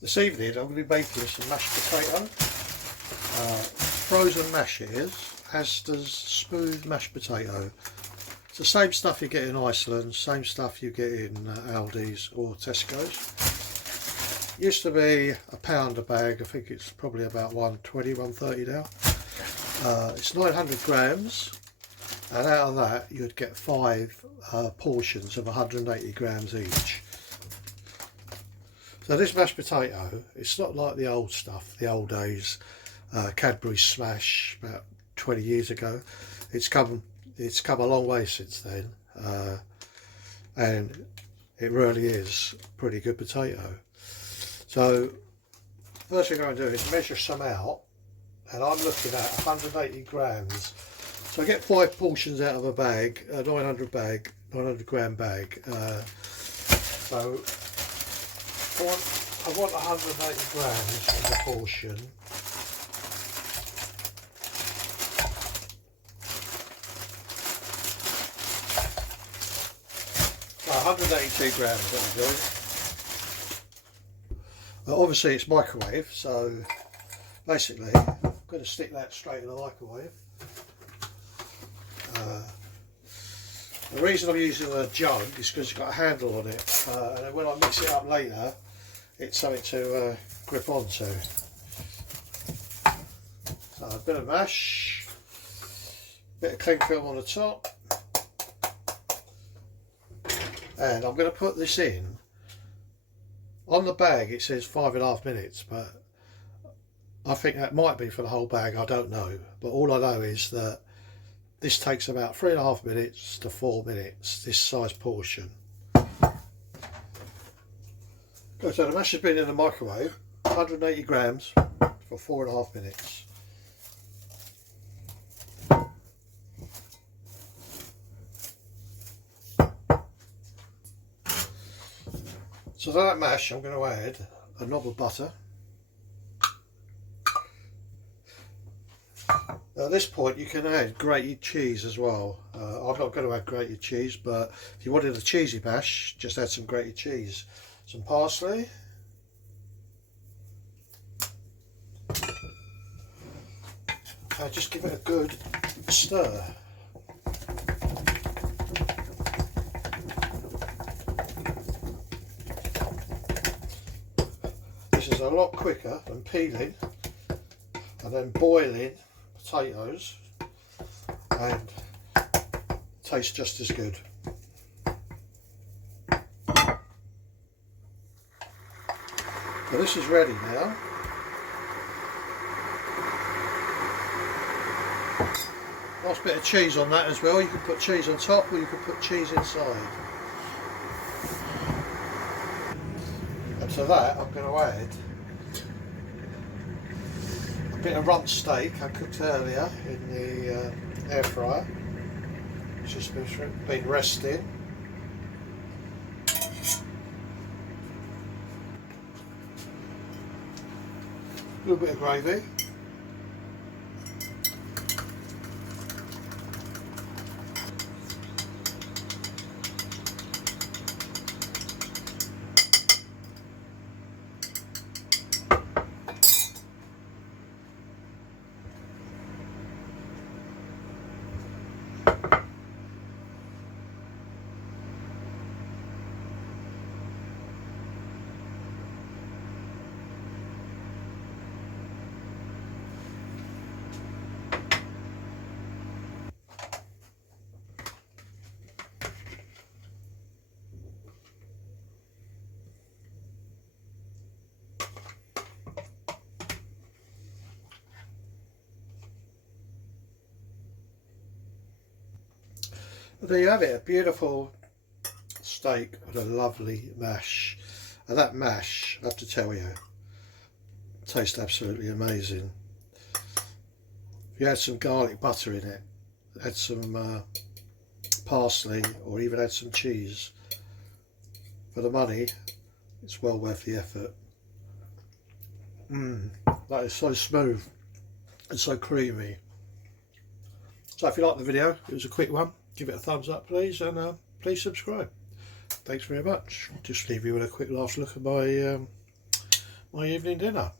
This evening I'm going to be making some mashed potato. Frozen mash it is. Asda's smooth mashed potato. It's the same stuff you get in Iceland, same stuff you get in Aldi's or Tesco's. Used to be £1 a bag. I think it's probably about 120, 130 now. It's 900 grams, and out of that you'd get 5 portions of 180 grams each. So this mashed potato, it's not like the old stuff, the old days, Cadbury Smash about 20 years ago. It's come a long way since then, and it really is a pretty good potato. So first thing I'm going to do is measure some out, and I'm looking at 180 grams. So I get 5 portions out of a bag, a 900 gram bag. So I want 180 grams of the portion. So 182 grams that I'm doing. Obviously it's microwave, so basically I'm going to stick that straight in the microwave. The reason I'm using a jug is because it's got a handle on it, and then when I mix it up later, it's something to grip onto. So a bit of mash, bit of cling film on the top, and I'm going to put this in. On the bag it says 5.5 minutes, but I think that might be for the whole bag, I don't know. But all I know is that this takes about 3.5 minutes to 4 minutes, this size portion. So the mash has been in the microwave, 180 grams for 4.5 minutes. So to that mash I'm going to add a knob of butter. At this point you can add grated cheese as well. I'm not going to add grated cheese, but if you wanted a cheesy mash, just add some grated cheese. Some parsley. Just give it a good stir. This is a lot quicker than peeling and then boiling potatoes, and tastes just as good. So this is ready now. Nice bit of cheese on that as well. You can put cheese on top or you can put cheese inside. And to that I'm going to add a bit of rump steak I cooked earlier in the air fryer. It's just been resting. A little bit of gravy. Well, there you have it, a beautiful steak with a lovely mash. And that mash, I have to tell you, tastes absolutely amazing. If you add some garlic butter in it, add some parsley, or even add some cheese, for the money, it's well worth the effort. That is so smooth and so creamy. So if you liked the video, it was a quick one, give it a thumbs up please, and please subscribe. Thanks very much. Just leave you with a quick last look at my evening dinner.